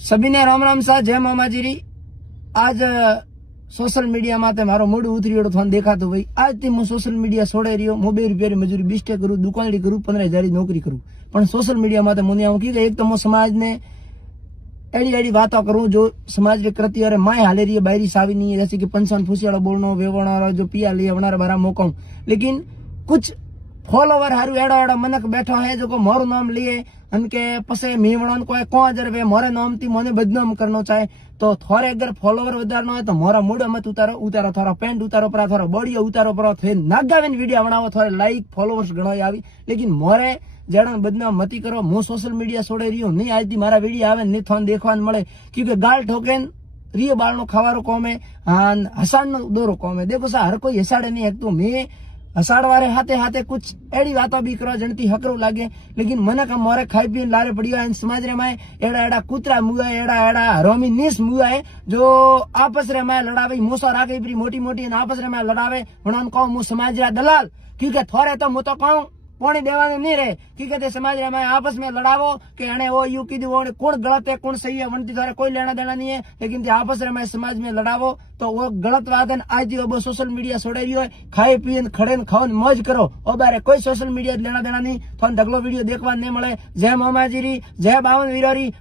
सभी ने राम राम सा जय मामाजीरी। आज सोशल मीडिया में मारो मूड उतरी थोड़ा देखा तो भाई आज थी हूँ सोशल मीडिया छोड़े रही हूँ। 2 रुपया मजूरी 20 टका करूँ, दुकानड़ी करूँ, 15,000 नौकरी करूँ, पण सोशल मीडिया में मुझे आऊँ कि एक तो मैं समाज ने एडी एडी बातों करूँ जो समाज के कृत्य अरे माए हाले रही है बाहरी सावी नहीं है, जैसे कि पंचान फूसियाड़ा बोलना वेवना जो पिया लिया वनारा बारा मोकाऊ। लेकिन कुछ फॉलोवर हारू एड़ा एड़ा मनक बैठो है जो को मोरू नाम लिए उनके पसे मीवण कोई को वे मोरे नाम थी मोने बदनाम करना चाहे तो थोड़े अगर फॉलोवर उतारना है तो मोरा मूड मत उतारो उतारो थोड़ा पेंट उतारो पर थोड़ा बॉडी उतारो पर थे नागावीन वीडियो बनावो थोड़े लाइक फॉलोवर्स घणो आवी। लेकिन मोरे जड़ा बदनाम मती करो। मु सोशल मीडिया छोड़े रही हूँ नहीं आज थी मारा वीडियो आवे नहीं थोन देखवा मळे क्योंकि गाल ठोकेन रियो बाल नो खवारो कॉम है हसाड़ नो दोरो कॉम है। देखो सा हर कोई हसाड़े नहीं एक तो मैं हसाड़ वारे हाथे हाथे कुछ एड़ी बातों भी करो जनती हकरो लागे। लेकिन मन का मोरे खाई पी लारे पड़िया समाज रे में एड़ा एड़ा कुतरा मुआ एड़ा एड़ा रोमी नीस मुआ है जो आपस रे में लड़ावे मूसा रागे परी मोटी मोटी आपस रे में लड़ावे उन्होंने कहूं मु समाज रा दलाल क्योंकि थोड़े तो मु तो कहूं पानी देवाने नहीं रहे क्योंकि समाज में आपस में लड़ावो कि अने वो यू कीधु कौन गलत है कौन सही है वनती थारे कोई लेना देना नहीं है। लेकिन आपस में समाज में लड़ावो तो वो गलत बात है। आज अब सोशल मीडिया छोड़े रही है खाए पीए खड़े खाओ मौज करो और बारे कोई सोशल मीडिया लेना देना नहीं। थोड़ा दगलो वीडियो देखवा नहीं मळे। जय मामाजीरी जय बावन वीरारी।